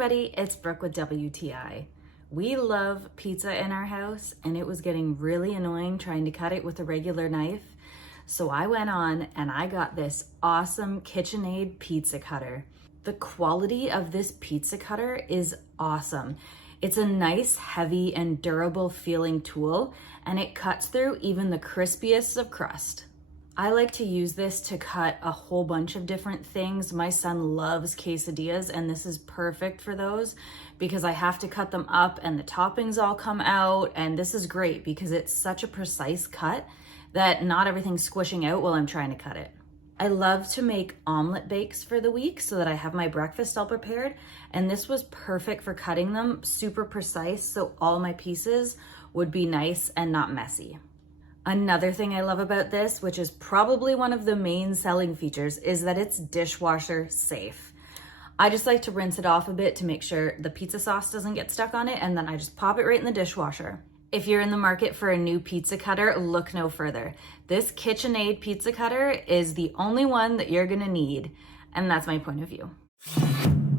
everybody, it's Brooke with WTI. We love pizza in our house and it was getting really annoying trying to cut it with a regular knife. So I went on and I got this awesome KitchenAid pizza cutter. The quality of this pizza cutter is awesome. It's a nice, heavy, and durable feeling tool, and it cuts through even the crispiest of crust. I like to use this to cut a whole bunch of different things. My son loves quesadillas, and this is perfect for those because I have to cut them up and the toppings all come out, and this is great because it's such a precise cut that not everything's squishing out while I'm trying to cut it. I love to make omelet bakes for the week so that I have my breakfast all prepared, and this was perfect for cutting them super precise so all my pieces would be nice and not messy. Another thing I love about this, which is probably one of the main selling features, is that it's dishwasher safe. I just like to rinse it off a bit to make sure the pizza sauce doesn't get stuck on it, and then I just pop it right in the dishwasher. If you're in the market for a new pizza cutter, look no further. This KitchenAid pizza cutter is the only one that you're gonna need, and that's my point of view.